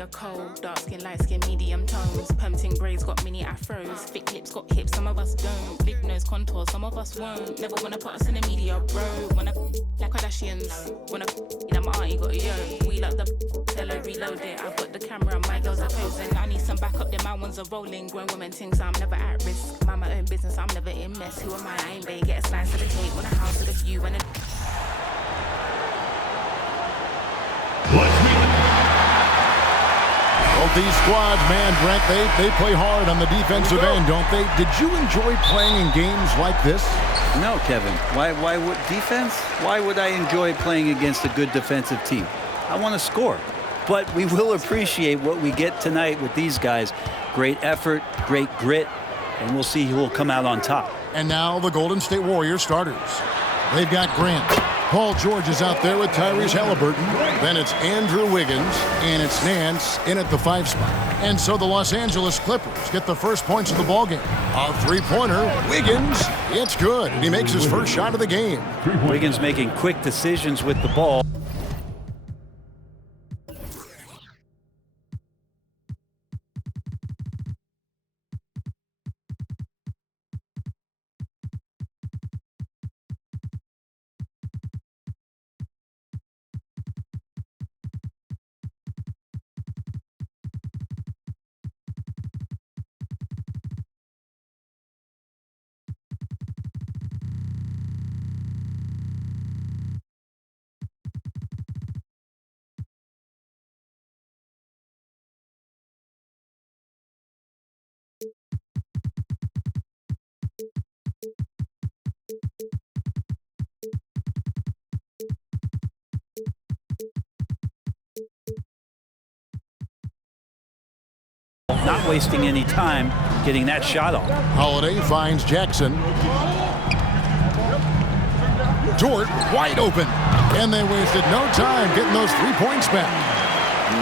a cold. Dark skin, light skin, medium tones. Permting braids got mini afros. Thick lips got hips, some of us don't. Big nose contour, some of us won't. Never wanna put us in the media, bro. Wanna like Kardashians. Wanna in my auntie got a yo. We like the tell her reload it. I've got the camera, my girls are posing. I need some backup, then my ones are rolling. Grown women things, I'm never at risk. Mind my own business, I'm never in mess. Who am I ain't bae. Get a slice of the cake, want a house with a view and a... Both these squads, man, Brent, they play hard on the defensive end, don't they? Did you enjoy playing in games like this? No, Kevin. Why would defense? Why would I enjoy playing against a good defensive team? I want to score. But we will appreciate what we get tonight with these guys. Great effort, great grit, and we'll see who will come out on top. And now the Golden State Warriors starters. They've got Grant. Paul George is out there with Tyrese Halliburton. Then it's Andrew Wiggins, and it's Nance in at the 5 spot. And so the Los Angeles Clippers get the first points of the ballgame. A three-pointer, Wiggins, it's good, and he makes his first shot of the game. Wiggins making quick decisions with the ball. Not wasting any time getting that shot off. Holiday finds Jackson. Dort wide open. And they wasted no time getting those 3 points back.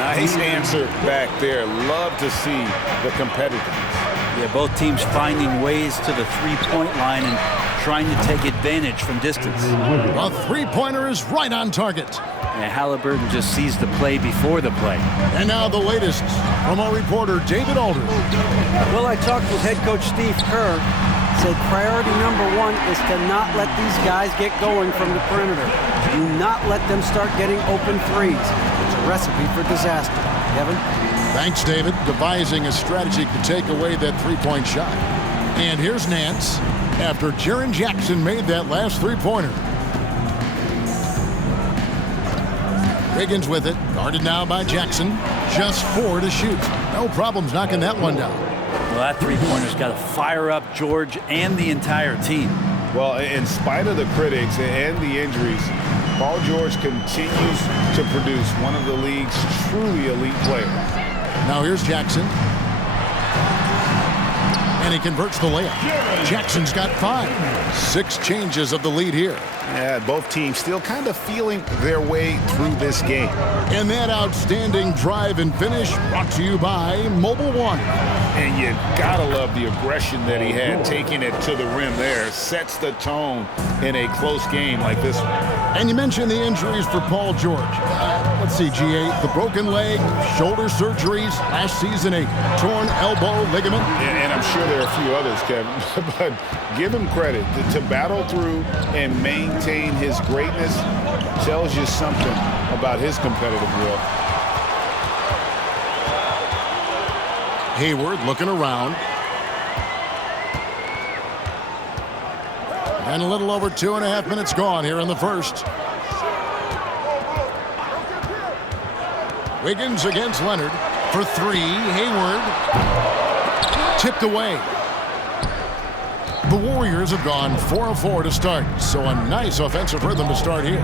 Nice answer back there. Love to see the competitiveness. Yeah, both teams finding ways to the three-point line and trying to take advantage from distance. A three-pointer is right on target. And Halliburton just sees the play before the play. And now the latest from our reporter, David Aldridge. Well, I talked with head coach Steve Kerr. Said priority number 1 is to not let these guys get going from the perimeter. Do not let them start getting open threes. It's a recipe for disaster. Kevin? Thanks, David. Devising a strategy to take away that three-point shot. And here's Nance after Jaren Jackson made that last three-pointer. Wiggins with it, guarded now by Jackson. Just 4 to shoot. No problems knocking that one down. Well, that three-pointer's got to fire up George and the entire team. Well, in spite of the critics and the injuries, Paul George continues to produce one of the league's truly elite players. Now here's Jackson. And he converts the layup. Jackson's got 5. 6 changes of the lead here. Yeah, both teams still kind of feeling their way through this game. And that outstanding drive and finish brought to you by Mobile One. And you gotta love the aggression that he had, taking it to the rim there. Sets the tone in a close game like this one. And you mentioned the injuries for Paul George. Let's see, G8, the broken leg, shoulder surgeries, last season a torn elbow ligament. And I'm sure there are a few others, Kevin, but give him credit. To battle through and maintain his greatness tells you something about his competitive will. Hayward looking around. And a little over 2.5 minutes gone here in the first. Wiggins against Leonard for 3. Hayward tipped away. The Warriors have gone 4 of 4 to start, so a nice offensive rhythm to start here.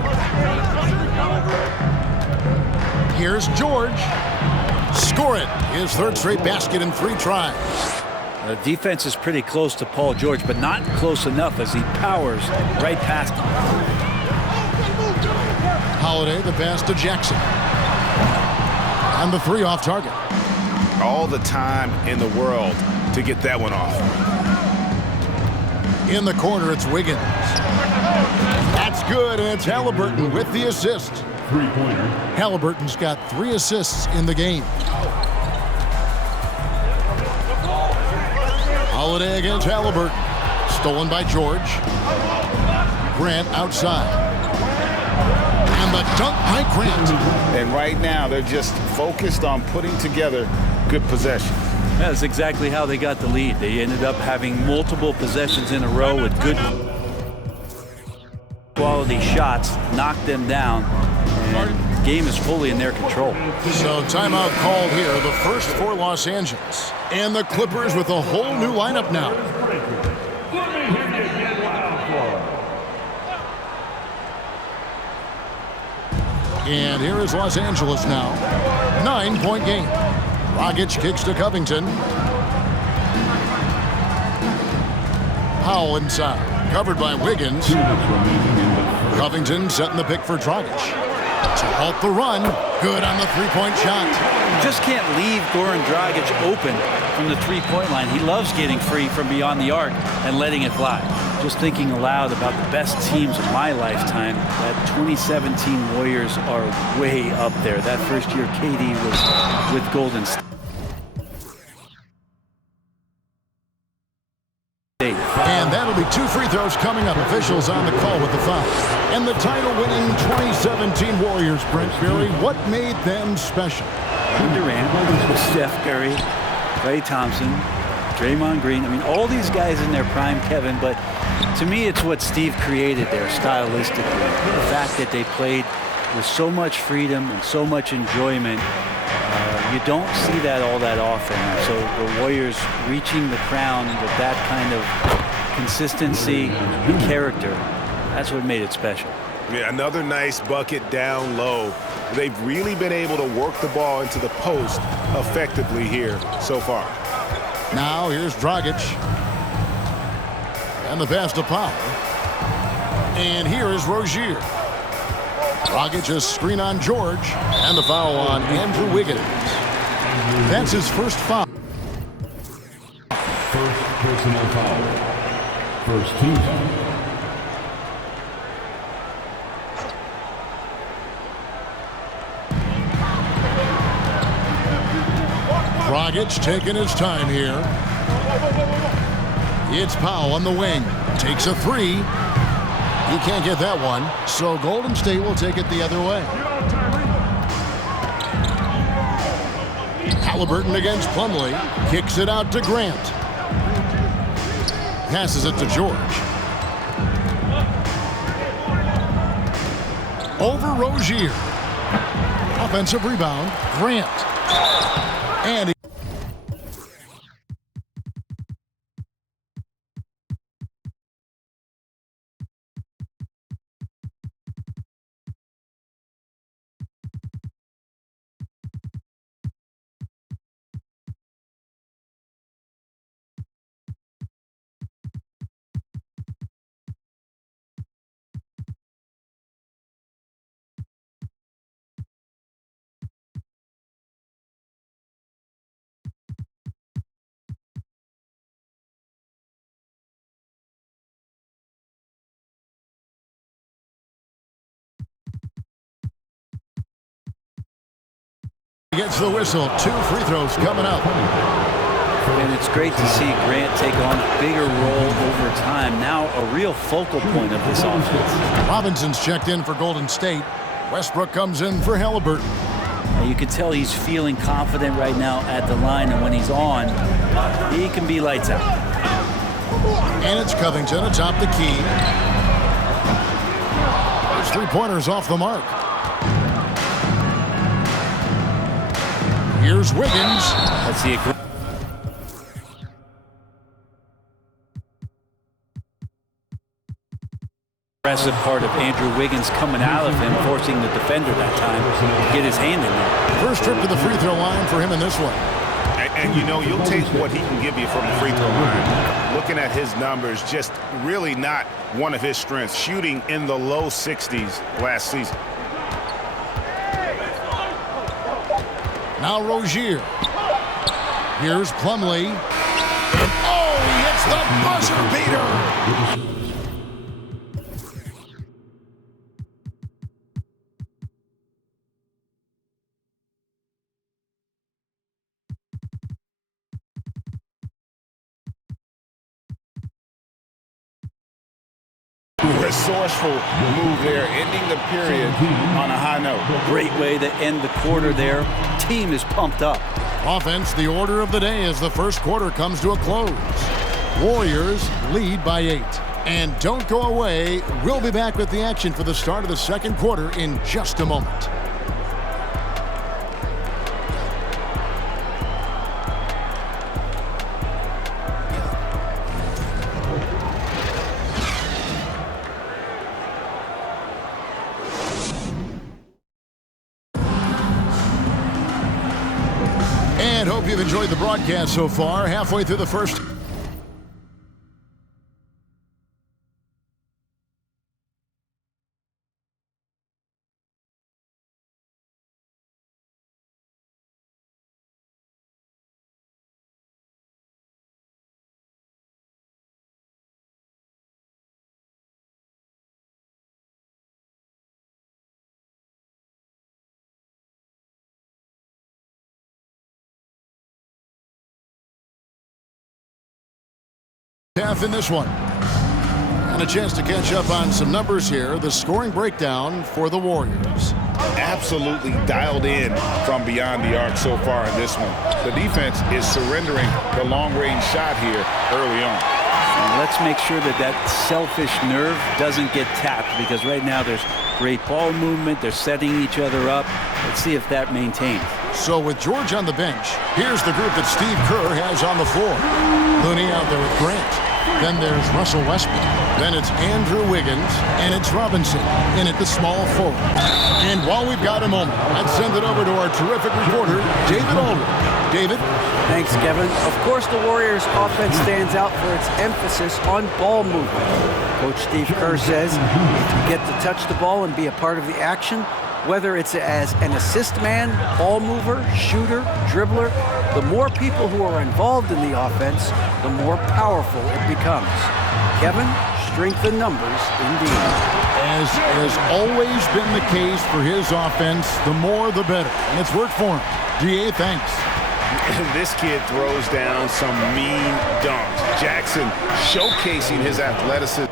Here's George. Score it. His 3rd straight basket in 3 tries. The defense is pretty close to Paul George, but not close enough as he powers right past him. Holiday, the pass to Jackson. And the 3 off target. All the time in the world to get that one off. In the corner, it's Wiggins. That's good, and it's Halliburton with the assist. Three-pointer. Halliburton's got 3 assists in the game. Holiday against Halliburton. Stolen by George. Grant outside. And the dunk by Grant. And right now, they're just focused on putting together good possessions. That's exactly how they got the lead. They ended up having multiple possessions in a row with good quality shots, knocked them down, and the game is fully in their control. So timeout called here, the first for Los Angeles. And the Clippers with a whole new lineup now. And here is Los Angeles now. 9-point game. Dragic kicks to Covington. Powell inside. Covered by Wiggins. Covington setting the pick for Dragic. To halt the run. Good on the three-point shot. You just can't leave Goran Dragic open from the three-point line. He loves getting free from beyond the arc and letting it fly. Just thinking aloud about the best teams of my lifetime, that 2017 Warriors are way up there. That first year KD was with Golden State. And that'll be 2 free throws coming up. Officials on the call with the foul. And the title-winning 2017 Warriors, Brent Berry, what made them special? Durant, Steph Curry, Klay Thompson, Draymond Green. I mean, all these guys in their prime, Kevin, but to me, it's what Steve created there stylistically. The fact that they played with so much freedom and so much enjoyment. You don't see that all that often. So the Warriors reaching the crown with that kind of consistency and character, that's what made it special. Yeah, another nice bucket down low. They've really been able to work the ball into the post effectively here so far. Now here's Dragic. And the pass to Powell. And here is Rozier. Dragic a screen on George. And the foul on Andrew Wiggins. That's his first foul. First personal foul. First team foul. Dragic taking his time here. It's Powell on the wing. Takes a 3. He can't get that one. So Golden State will take it the other way. Halliburton against Plumlee. Kicks it out to Grant. Passes it to George. Over Rozier. Offensive rebound. Grant. And gets the whistle. 2 free throws coming up. And it's great to see Grant take on a bigger role over time. Now a real focal point of this offense. Robinson's checked in for Golden State. Westbrook comes in for Halliburton. And you can tell he's feeling confident right now at the line, and when he's on, he can be lights out. And it's Covington atop the key. Those 3-pointers off the mark. Here's Wiggins. Let's see it. Impressive part of Andrew Wiggins coming out of him, forcing the defender that time to get his hand in there. First trip to the free throw line for him in this one. And you know, you'll take what he can give you from the free throw line. Looking at his numbers, just really not one of his strengths. Shooting in the low 60s last season. Now Rozier. Here's Plumlee. And oh, he hits the buzzer beater. resourceful move there, ending the period on a high note. Great way to end the quarter there. Team is pumped up. Offense, the order of the day as the first quarter comes to a close. Warriors lead by 8. And don't go away. We'll be back with the action for the start of the second quarter in just a moment. And hope you've enjoyed the broadcast so far. Halfway through the first. Half in this one. And a chance to catch up on some numbers here. The scoring breakdown for the Warriors. Absolutely dialed in from beyond the arc so far in this one. The defense is surrendering the long-range shot here early on. And let's make sure that that selfish nerve doesn't get tapped, because right now there's great ball movement. They're setting each other up. Let's see if that maintains. So with George on the bench, here's the group that Steve Kerr has on the floor. Looney out there with Grant. Then there's Russell Westbrook. Then it's Andrew Wiggins. And it's Robinson in at the small forward. And while we've got a moment, let's send it over to our terrific reporter, David Aldridge. David? Thanks, Kevin. Of course, the Warriors' offense stands out for its emphasis on ball movement. Coach Steve Kerr says if you get to touch the ball and be a part of the action, whether it's as an assist man, ball mover, shooter, dribbler, the more people who are involved in the offense, the more powerful it becomes. Kevin, strength in numbers indeed. As has always been the case for his offense, the more the better. And it's worked for him. DA, thanks. This kid throws down some mean dunks. Jackson showcasing his athleticism.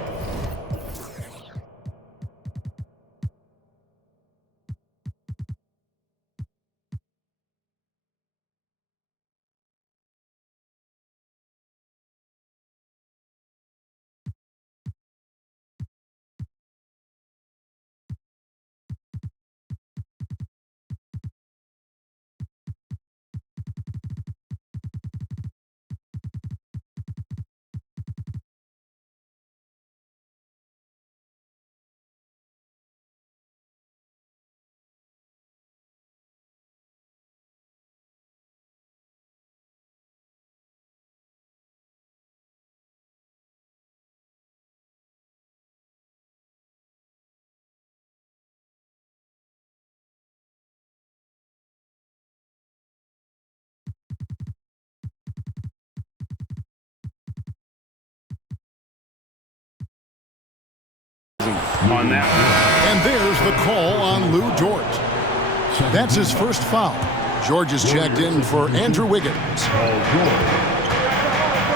On that one. And there's the call on Lou Dort. That's his first foul. George is checked in for Andrew Wiggins.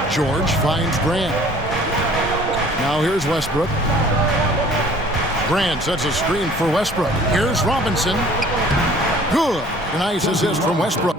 George finds Grant. Now here's Westbrook. Grant sets a screen for Westbrook. Here's Robinson. Good. Nice assist from Westbrook.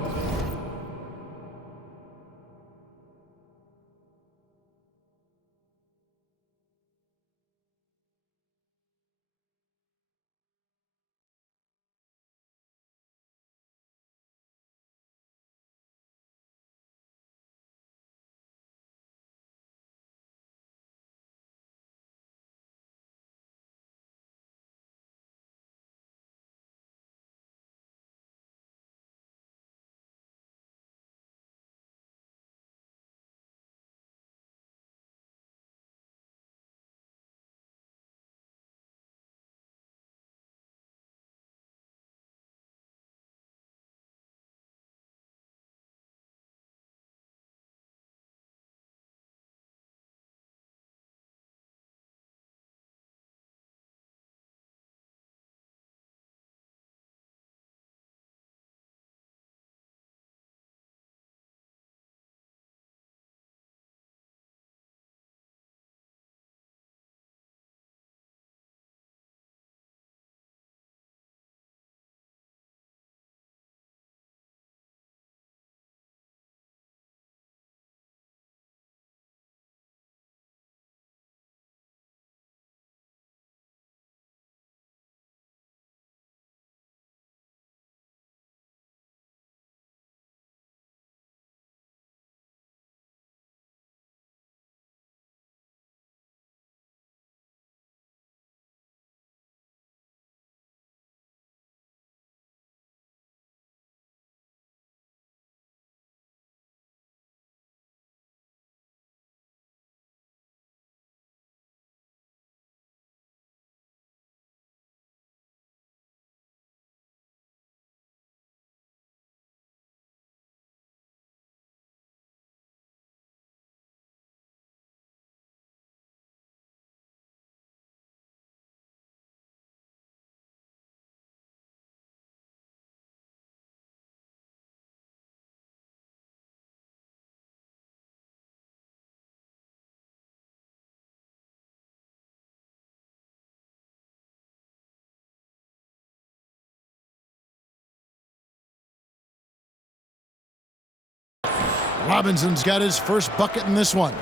Robinson's got his first bucket in this one.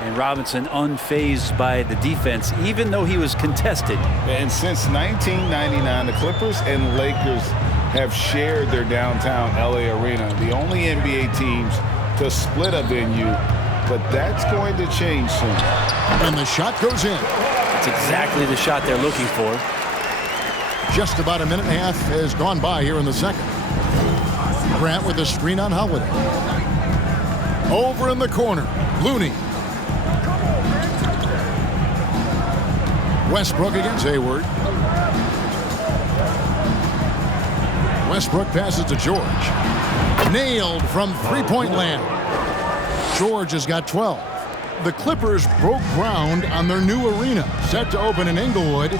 And Robinson unfazed by the defense, even though he was contested. And since 1999, the Clippers and Lakers have shared their downtown LA arena, the only NBA teams to split a venue, but that's going to change soon. And the shot goes in. That's exactly the shot they're looking for. Just about a minute and a half has gone by here in the second. Grant with a screen on Holiday. Over in the corner, Looney. Westbrook against Hayward. Westbrook passes to George. Nailed from three-point land. George has got 12. The Clippers broke ground on their new arena, set to open in Inglewood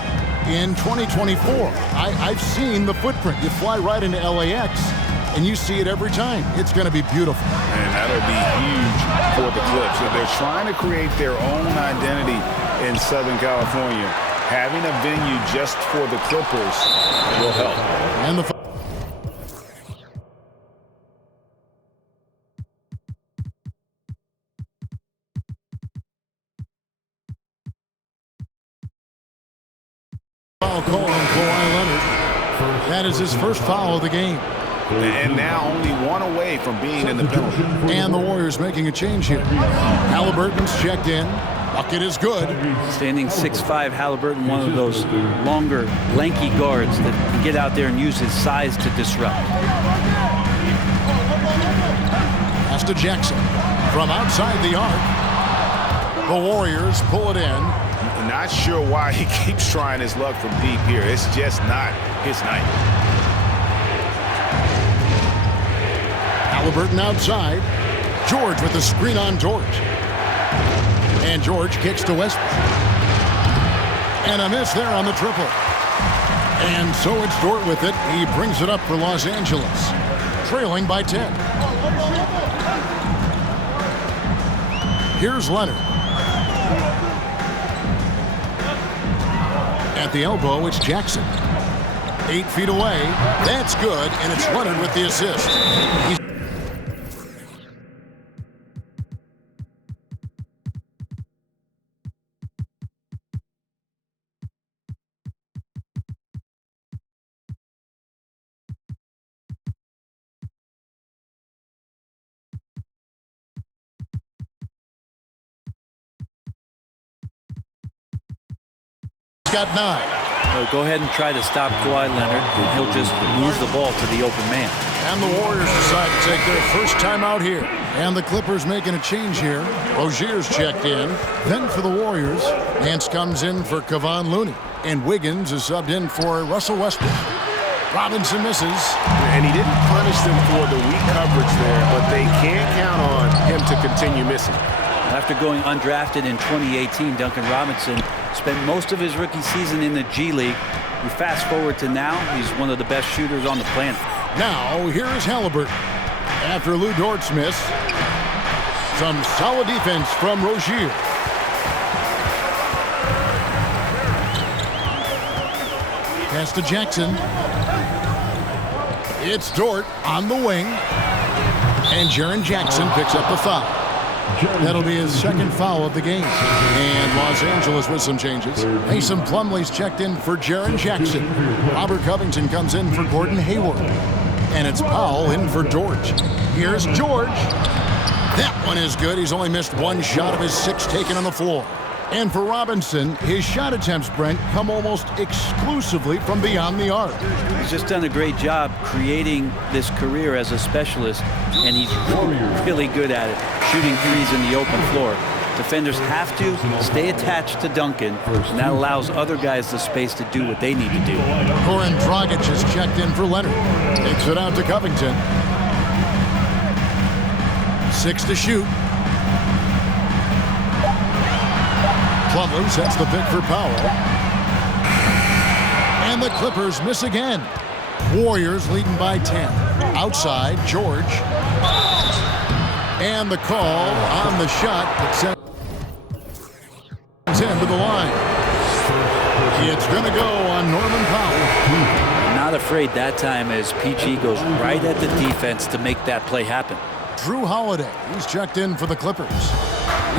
in 2024. I've seen the footprint. You fly right into LAX, and you see it every time. It's going to be beautiful. And that'll be huge for the Clips. If they're trying to create their own identity in Southern California, having a venue just for the Clippers will help. And the foul call on Kawhi Leonard. That is his first foul of the game. And now only one away from being in the penalty. And the Warriors making a change here. Halliburton's checked in. Bucket is good. Standing 6'5", Halliburton, one of those longer, lanky guards that can get out there and use his size to disrupt. Pass to Jackson from outside the arc. The Warriors pull it in. Not sure why he keeps trying his luck from deep here. It's just not his night. Halliburton outside. George with the screen on George. And George kicks to Westbrook. And a miss there on the triple. And so it's Dort with it. He brings it up for Los Angeles, trailing by 10. Here's Leonard. At the elbow, it's Jackson. 8 feet away. That's good, and it's Leonard with the assist. Got 9. So go ahead and try to stop Kawhi Leonard, and he'll just lose the ball to the open man. And the Warriors decide to take their first time out here. And the Clippers making a change here. Rozier's checked in. Then for the Warriors, Nance comes in for Kevon Looney. And Wiggins is subbed in for Russell Westbrook. Robinson misses. And he didn't punish them for the weak coverage there, but they can't count on him to continue missing. After going undrafted in 2018, Duncan Robinson spent most of his rookie season in the G League. You fast forward to now, he's one of the best shooters on the planet. Now, here is Halliburton. After Lou Dort's miss, some solid defense from Rozier. Pass to Jackson. It's Dort on the wing. And Jaren Jackson picks up the foul. That'll be his second foul of the game. And Los Angeles with some changes. Mason Plumlee's checked in for Jaren Jackson. Robert Covington comes in for Gordon Hayward. And it's Powell in for George. Here's George. That one is good. He's only missed one shot of his 6 taken on the floor. And for Robinson, his shot attempts, Brent, come almost exclusively from beyond the arc. He's just done a great job creating this career as a specialist, and he's really good at it, shooting threes in the open floor. Defenders have to stay attached to Duncan, and that allows other guys the space to do what they need to do. Goran Dragic is checked in for Leonard. Takes it out to Covington. 6 to shoot. Plumlee sets the pick for Powell. And the Clippers miss again. Warriors leading by 10. Outside, George. And the call on the shot that sends him to the line. It's going to go on Norman Powell. Not afraid that time as PG goes right at the defense to make that play happen. Drew Holiday, he's checked in for the Clippers.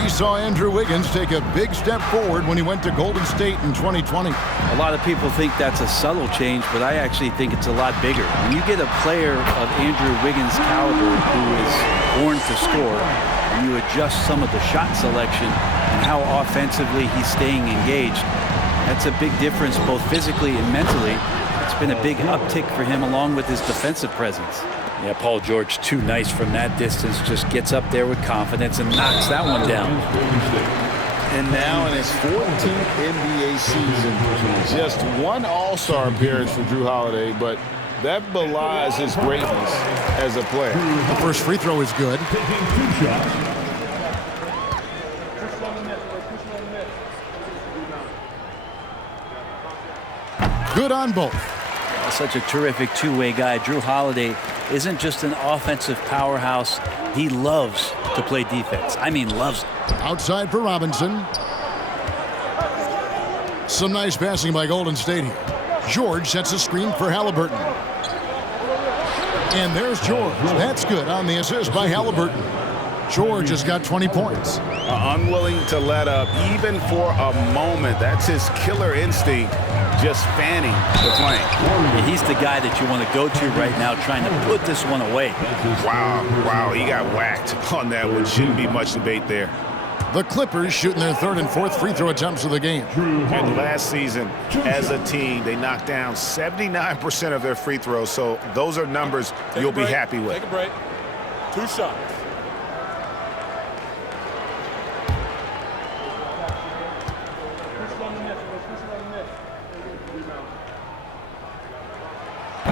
We saw Andrew Wiggins take a big step forward when he went to Golden State in 2020. A lot of people think that's a subtle change, but I actually think it's a lot bigger. When you get a player of Andrew Wiggins' caliber who is born to score, and you adjust some of the shot selection and how offensively he's staying engaged, that's a big difference both physically and mentally. It's been a big uptick for him along with his defensive presence. Yeah, Paul George, too nice from that distance, just gets up there with confidence and knocks that one down. And now in his 14th NBA season, just one All-Star appearance for Drew Holiday, but that belies his greatness as a player. The first free throw is good. Good on both. Such a terrific two-way guy. Drew Holiday isn't just an offensive powerhouse. He loves to play defense. I mean, loves it. Outside for Robinson. Some nice passing by Golden State here. George sets a screen for Halliburton. And there's George. That's good on the assist by Halliburton. George has got 20 points. Unwilling to let up even for a moment. That's his killer instinct, just fanning the flame. Yeah, he's the guy that you want to go to right now trying to put this one away. Wow, he got whacked on that one. Shouldn't be much debate there. The Clippers shooting their third and fourth free throw attempts of the game. And last season, as a team, they knocked down 79% of their free throws, so those are numbers you'll be happy with. Take a break. 2 shots.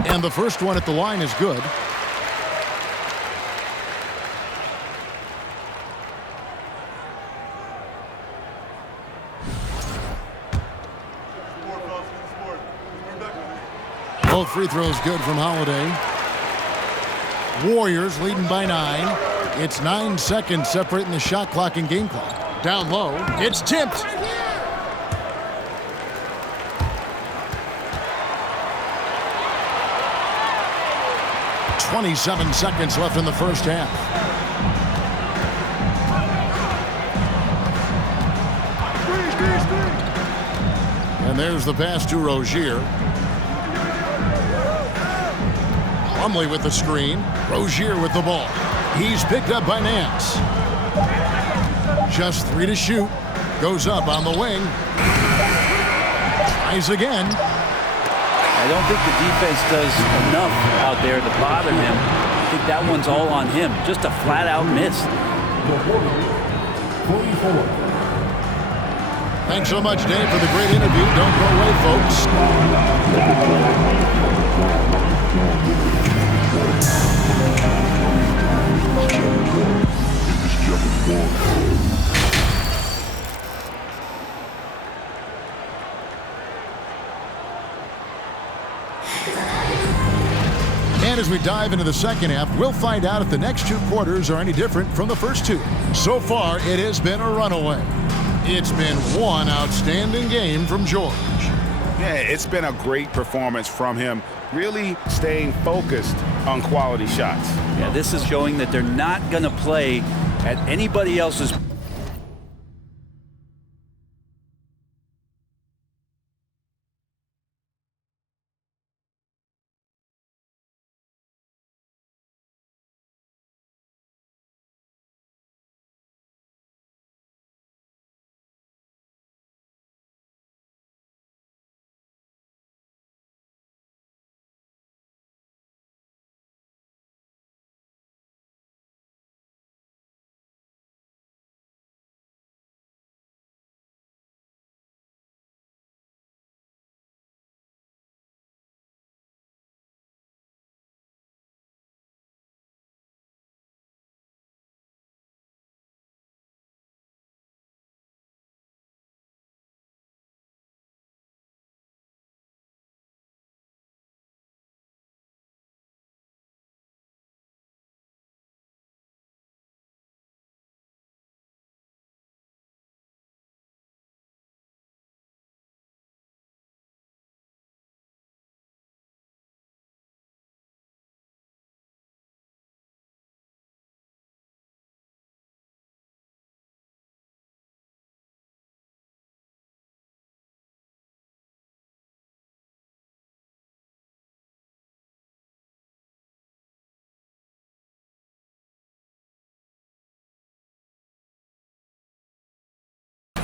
And the first one at the line is good. Both free throws good from Holiday. Warriors leading by 9. It's 9 seconds separating the shot clock and game clock. Down low. It's tipped. "27 seconds left in the first half." And there's the pass to Rozier. Plumlee with the screen. Rozier with the ball. He's picked up by Nance. Just 3 to shoot. Goes up on the wing. Tries again. I don't think the defense does enough out there to bother him. I think that one's all on him. Just a flat-out miss. Thanks so much, Dave, for the great interview. Don't go away, folks. And as we dive into the second half, we'll find out if the next 2 quarters are any different from the first 2. So far, it has been a runaway. It's been one outstanding game from George. Yeah, it's been a great performance from him, really staying focused on quality shots. Yeah, this is showing that they're not going to play at anybody else's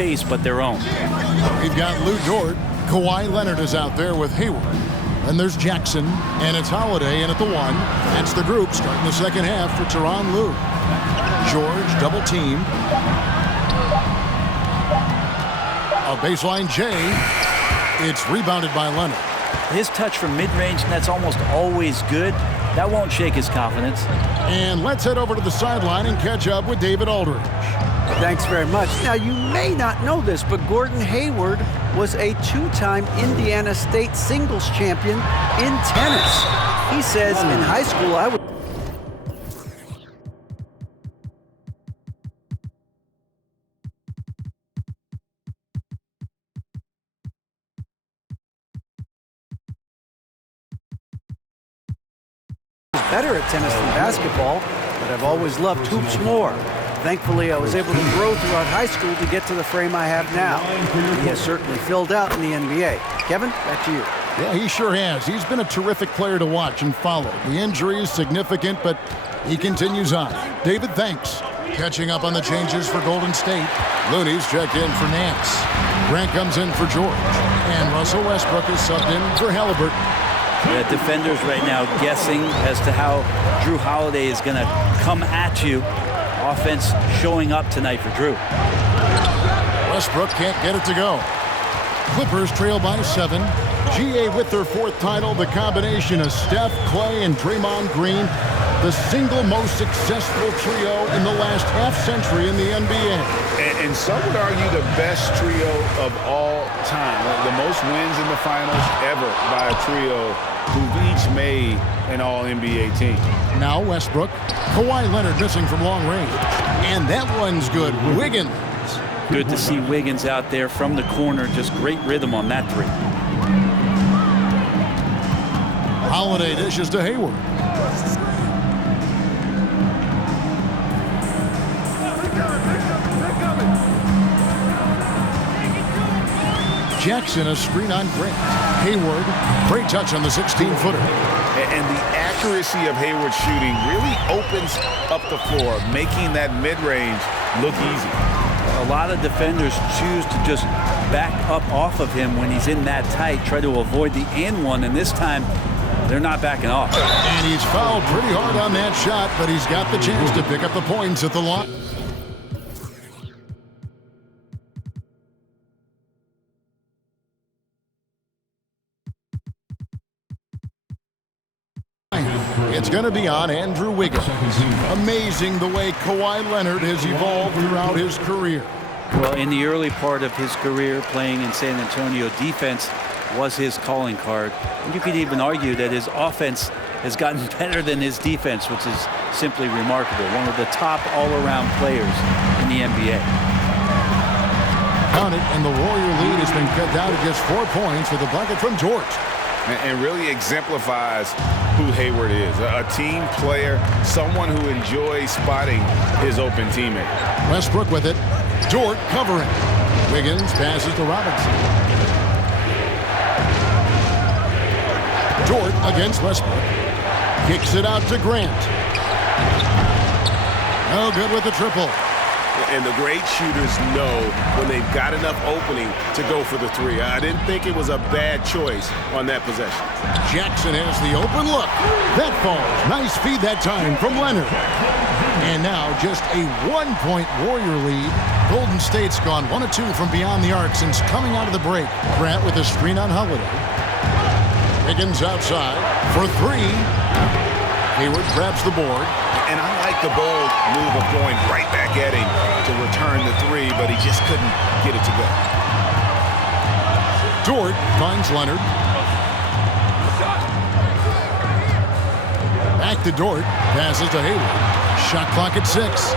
pace but their own. We've got Lou Dort. Kawhi Leonard is out there with Hayward. And there's Jackson, and it's Holiday in at the 1. That's the group starting the second half for Tyronn Lue. George double teamed. A baseline J. It's rebounded by Leonard. His touch from mid-range, that's almost always good. That won't shake his confidence. And let's head over to the sideline and catch up with David Aldridge. Thanks very much. Now, you may not know this, but Gordon Hayward was a 2-time Indiana State singles champion in tennis. He says, in high school, I would... better at tennis than basketball, but I've always loved hoops more. Thankfully, I was able to grow throughout high school to get to the frame I have now. He has certainly filled out in the NBA. Kevin, back to you. Yeah, he sure has. He's been a terrific player to watch and follow. The injury is significant, but he continues on. David, thanks. Catching up on the changes for Golden State. Looney's checked in for Nance. Grant comes in for George. And Russell Westbrook is subbed in for Halliburton. The defenders right now guessing as to how Jrue Holiday is going to come at you. Offense showing up tonight for Jrue. Westbrook can't get it to go. Clippers trail by 7. GA with their 4th title. The combination of Steph, Clay, and Draymond Green. The single most successful trio in the last half-century in the NBA. And some would argue the best trio of all time. The most wins in the finals ever by a trio who've each made an All-NBA team. Now Westbrook. Kawhi Leonard missing from long range. And that one's good. Wiggins. Good to see Wiggins out there from the corner. Just great rhythm on that 3. Holiday dishes to Hayward. Jackson, a screen on Grant. Hayward, great touch on the 16-footer. And the accuracy of Hayward's shooting really opens up the floor, making that mid-range look easy. A lot of defenders choose to just back up off of him when he's in that tight, try to avoid the and one, and this time they're not backing off. And he's fouled pretty hard on that shot, but he's got the chance to pick up the points at the line. It's going to be on Andrew Wiggins. Amazing the way Kawhi Leonard has evolved throughout his career. Well, in the early part of his career playing in San Antonio, defense was his calling card. And you could even argue that his offense has gotten better than his defense, which is simply remarkable. One of the top all-around players in the NBA. Count it, and the Warrior lead has been cut down to just 4 points with a bucket from George. And really exemplifies who Hayward is. A team player, someone who enjoys spotting his open teammate. Westbrook with it. Dort covering. Wiggins passes to Robinson. Dort against Westbrook. Kicks it out to Grant. No good with the triple. And the great shooters know when they've got enough opening to go for the 3. I didn't think it was a bad choice on that possession. Jackson has the open look. That falls. Nice feed that time from Leonard. And now just a 1-point Warrior lead. Golden State's gone 1 of 2 from beyond the arc since coming out of the break. Grant with a screen on Holiday. Wiggins outside for 3. Hayward grabs the board. And I like the bold move of going right back at him to return the 3, but he just couldn't get it to go. Dort finds Leonard. Back to Dort. Passes to Hayward. Shot clock at 6.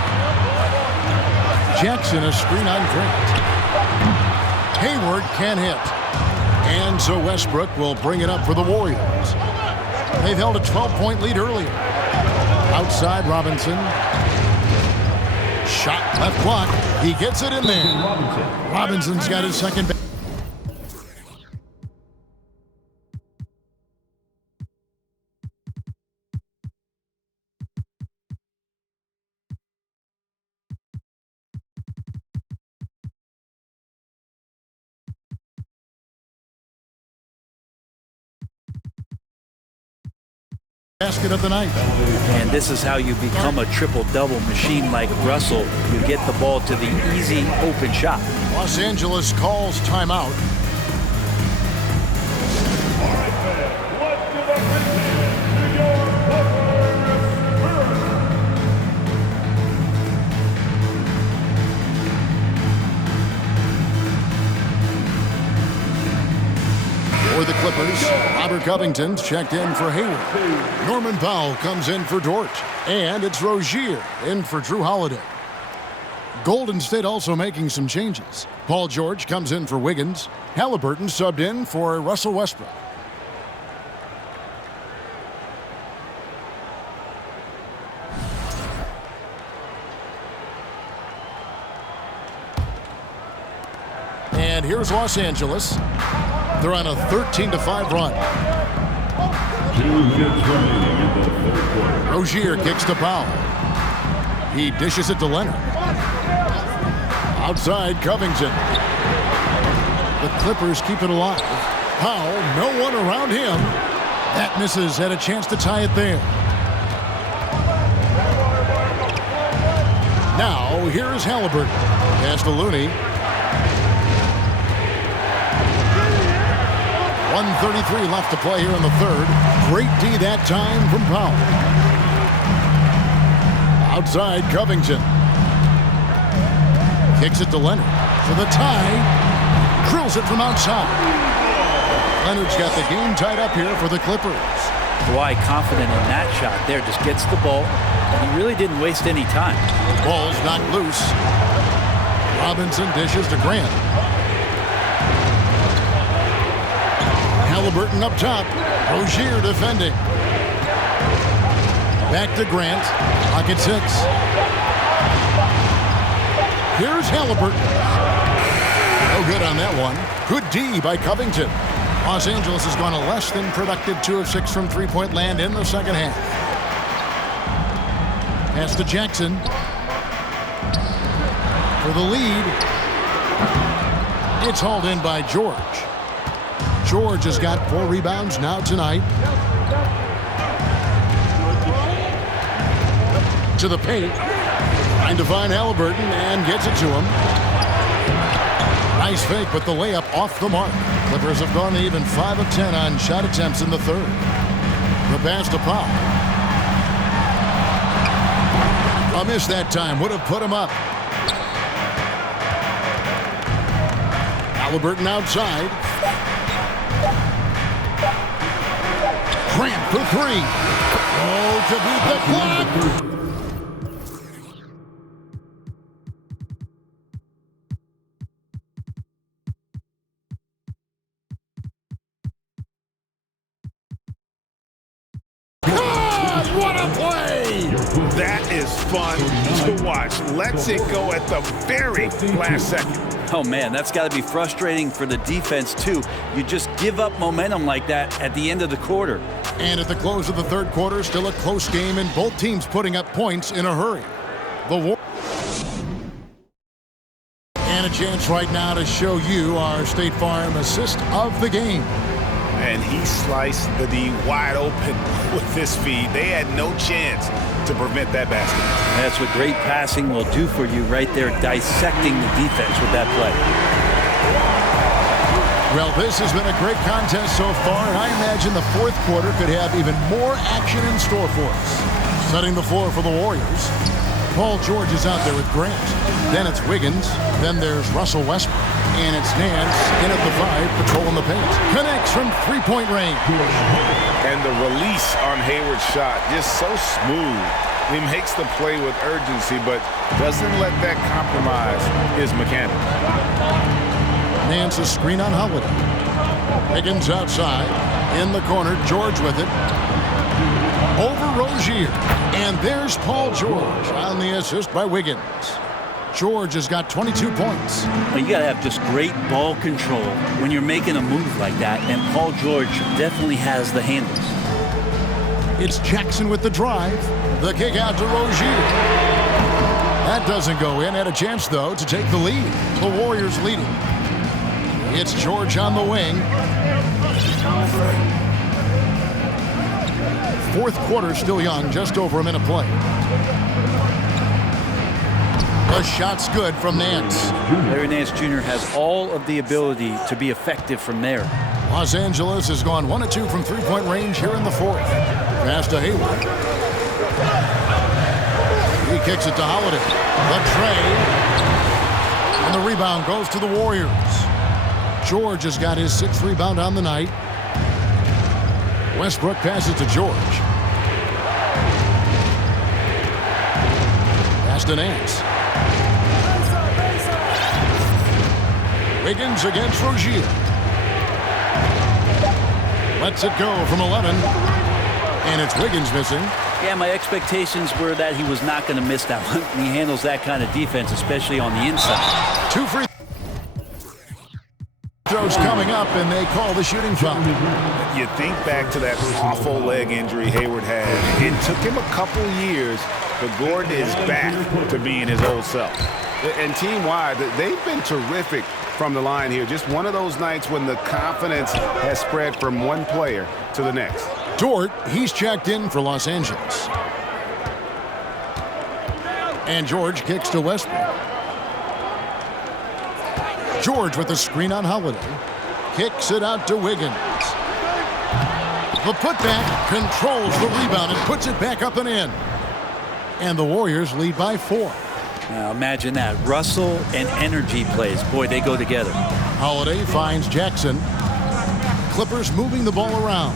Jackson a screen on Grant. Hayward can't hit. And so Westbrook will bring it up for the Warriors. They've held a 12-point lead earlier. Outside Robinson. Shot left block. He gets it in there. Robinson's got his second. Basket of the night. And this is how you become a triple-double machine like Russell. You get the ball to the easy open shot. Los Angeles calls timeout. For the Clippers, Robert Covington's checked in for Hayward. Norman Powell comes in for Dort. And it's Rozier in for Drew Holiday. Golden State also making some changes. Paul George comes in for Wiggins. Halliburton subbed in for Russell Westbrook. And here's Los Angeles. They're on a 13-5 run. 2 minutes remaining in the third quarter. Rozier kicks to Powell. He dishes it to Leonard. Outside, Covington. The Clippers keep it alive. Powell, no one around him. That misses, had a chance to tie it there. Now, here's Halliburton. Pass to Looney. 1:33 left to play here in the third. Great D that time from Powell. Outside, Covington. Kicks it to Leonard for the tie. Drills it from outside. Leonard's got the game tied up here for the Clippers. Kawhi confident in that shot there. Just gets the ball. He really didn't waste any time. Ball's knocked loose. Robinson dishes to Grant. Halliburton up top. Rozier defending. Back to Grant. Pocket 6. Here's Halliburton. No good on that one. Good D by Covington. Los Angeles has gone a less than productive 2 of 6 from three-point land in the second half. Pass to Jackson. For the lead. It's hauled in by George. George has got 4 rebounds now tonight. To the paint. Trying to find Halliburton and gets it to him. Nice fake, but the layup off the mark. Clippers have gone to even 5 of 10 on shot attempts in the third. The pass to Powell. A miss that time. Would have put him up. Halliburton outside. Grant for 3. Oh, to beat the clock. God, what a play! That is fun to watch. Lets it go at the very last second. Oh, man, that's got to be frustrating for the defense, too. You just give up momentum like that at the end of the quarter. And at the close of the third quarter, still a close game, and both teams putting up points in a hurry. And a chance right now to show you our State Farm assist of the game. And he sliced the D wide open with this feed. They had no chance to prevent that basket. That's what great passing will do for you right there, dissecting the defense with that play. Well, this has been a great contest so far, and I imagine the fourth quarter could have even more action in store for us. Setting the floor for the Warriors. Paul George is out there with Grant. Then it's Wiggins. Then there's Russell Westbrook. And it's Nance in at the 5, patrolling the paint. Connects from three-point range. And the release on Hayward's shot, just so smooth. He makes the play with urgency, but doesn't let that compromise his mechanics. Nance's screen on Holiday. Wiggins outside. In the corner, George with it. Over Rozier. And there's Paul George on the assist by Wiggins. George has got 22 points. Well, you got to have just great ball control when you're making a move like that, and Paul George definitely has the handles. It's Jackson with the drive. The kick out to Rozier. That doesn't go in. Had a chance, though, to take the lead. The Warriors leading. It's George on the wing. fourth quarter still young, just over a minute play. The shot's good from Nance. Larry Nance Jr. has all of the ability to be effective from there. Los Angeles has gone 1 of 2 from three-point range here in the fourth. Pass to Hayward. He kicks it to Holiday. The tray. And the rebound goes to the Warriors. George has got his 6th rebound on the night. Westbrook passes to George. Pass to Nance. Wiggins against Rozier. Lets it go from 11. And it's Wiggins missing. Yeah, my expectations were that he was not going to miss that one. He handles that kind of defense, especially on the inside. 2 free throws coming up, and they call the shooting foul. You think back to that awful leg injury Hayward had. It took him a couple years, but Gordon is back to being his old self. And team-wide, they've been terrific from the line here. Just one of those nights when the confidence has spread from one player to the next. Dort, he's checked in for Los Angeles. And George kicks to Westbrook. George with the screen on Holiday. Kicks it out to Wiggins. The putback controls the rebound and puts it back up and in. And the Warriors lead by 4. Now imagine that. Russell and energy plays. Boy, they go together. Holiday finds Jackson. Clippers moving the ball around.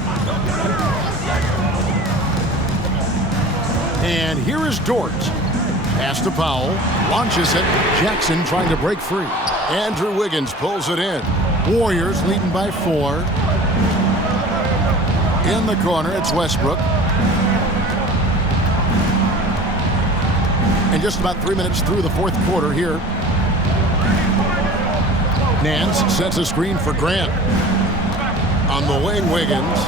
And here is Dort. Pass to Powell. Launches it. Jackson trying to break free. Andrew Wiggins pulls it in. Warriors leading by 4. In the corner, it's Westbrook. And just about 3 minutes through the fourth quarter here. Nance sets a screen for Grant. On the wing, Wiggins.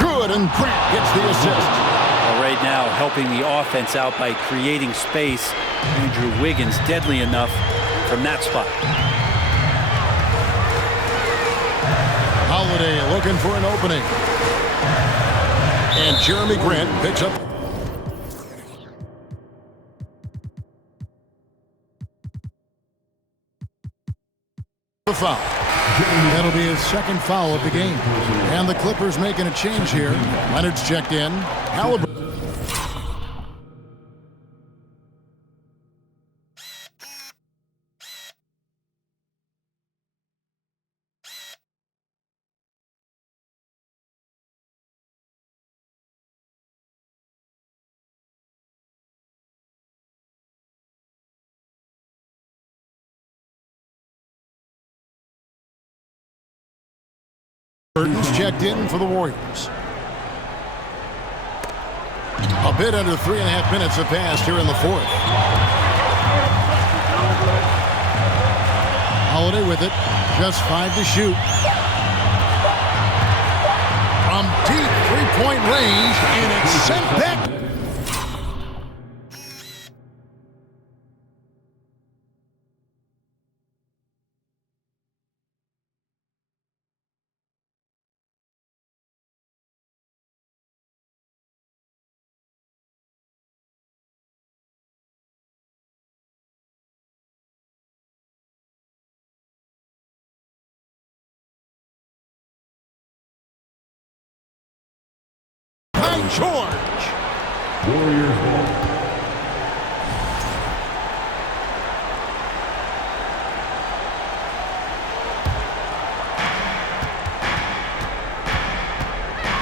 Good, and Grant gets the assist. Well, right now, helping the offense out by creating space. Andrew Wiggins deadly enough from that spot. Holiday looking for an opening. And Jeremy Grant picks up the foul. That'll be his 2nd foul of the game. And the Clippers making a change here. Leonard's checked in. Halliburton. Burton's checked in for the Warriors. A bit under 3.5 minutes have passed here in the fourth. Holiday with it. Just 5 to shoot. From deep three-point range, and it's sent back. George. Warriors ball.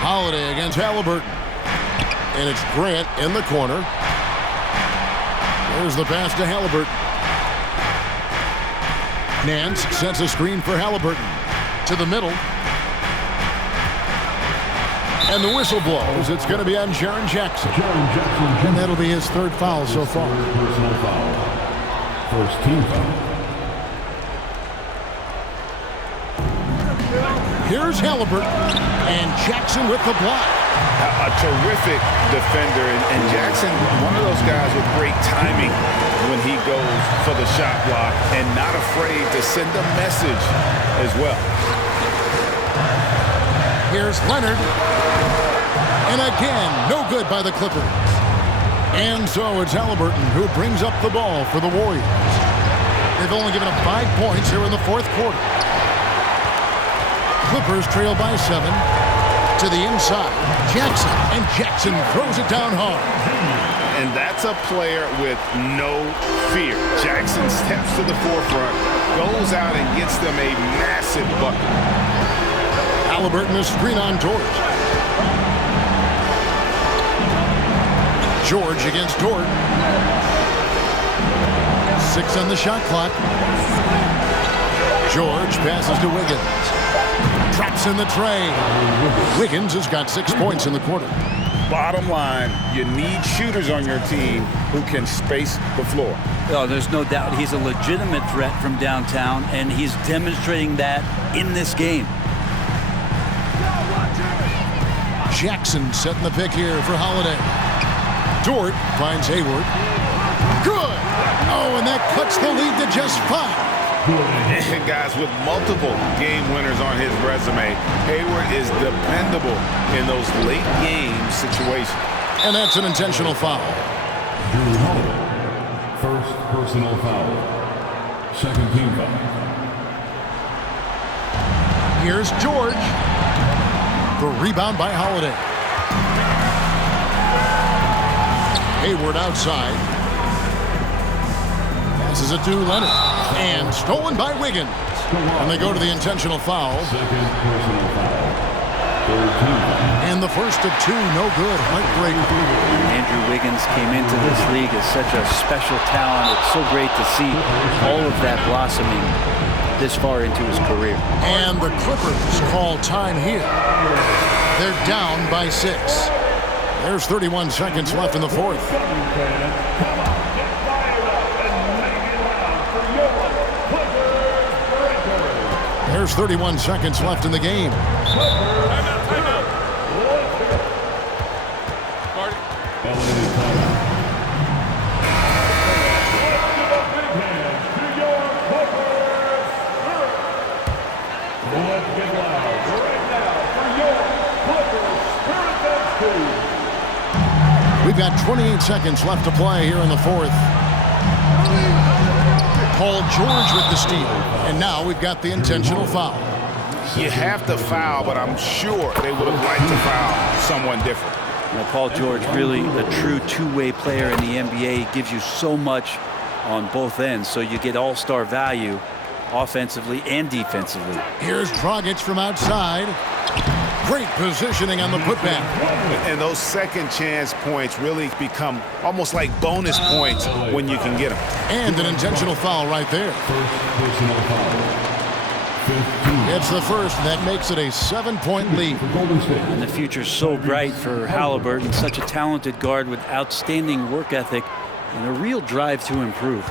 Holiday against Halliburton. And it's Grant in the corner. There's the pass to Halliburton. Nance sets a screen for Halliburton. To the middle. And the whistle blows. It's going to be on Jaren Jackson. And that'll be his 3rd foul so far. Personal foul. First team foul. Here's Halliburton. And Jackson with the block. A terrific defender. And Jackson, one of those guys with great timing when he goes for the shot block and not afraid to send a message as well. Here's Leonard. And again, no good by the Clippers. And so it's Halliburton who brings up the ball for the Warriors. They've only given up 5 points here in the fourth quarter. Clippers trail by 7. To the inside, Jackson. And Jackson throws it down hard. And that's a player with no fear. Jackson steps to the forefront, goes out and gets them a massive bucket. Halliburton is screen on George. George against Dort. 6 on the shot clock. George passes to Wiggins. Drops in the tray. Wiggins has got 6 points in the quarter. Bottom line, you need shooters on your team who can space the floor. Oh, there's no doubt he's a legitimate threat from downtown, and he's demonstrating that in this game. Jackson setting the pick here for Holiday. Dort finds Hayward. Good! Oh, and that cuts the lead to just 5. And guys, with multiple game winners on his resume, Hayward is dependable in those late game situations. And that's an intentional foul. Drew Holiday, first personal foul. Second team foul. Here's George. The rebound by Holiday. Hayward outside. Passes it to Leonard. And stolen by Wiggins. And they go to the intentional foul. Second personal foul. Third team foul. And the first of 2, no good. Heartbreaker. Andrew Wiggins came into this league as such a special talent. It's so great to see all of that blossoming this far into his career. And the Clippers call time here. They're down by 6. There's 31 seconds left in the fourth. There's 31 seconds left in the game. We've got 28 seconds left to play here in the fourth. Paul George with the steal. And now we've got the intentional foul. You have to foul, but I'm sure they would have liked to foul someone different. Now, Paul George, really a true two-way player in the NBA. He gives you so much on both ends, so you get all-star value offensively and defensively. Here's Dragic from outside. Great positioning on the putback. And those second chance points really become almost like bonus points when you can get them. And an intentional foul right there. First personal foul. 15. It's the first, and that makes it a 7-point lead. And the future's so bright for Halliburton, such a talented guard with outstanding work ethic and a real drive to improve.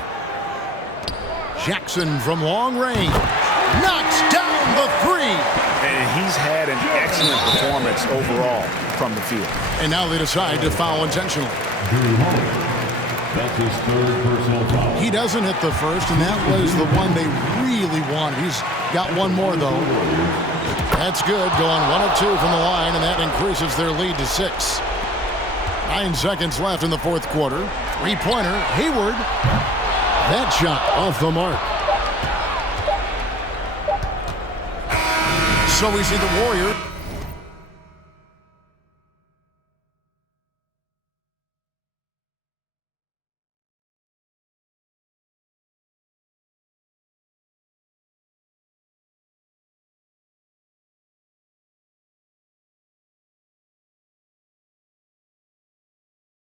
Jackson from long range knocks down the 3. And he's had an excellent performance overall from the field. And now they decide to foul intentionally. Drew Holiday. That's his third personal foul. He doesn't hit the first, and that was the one they really wanted. He's got one more, though. That's good, going 1 of 2 from the line, and that increases their lead to 6. 9 seconds left in the fourth quarter. 3-pointer, Hayward. That shot off the mark. So we see the Warriors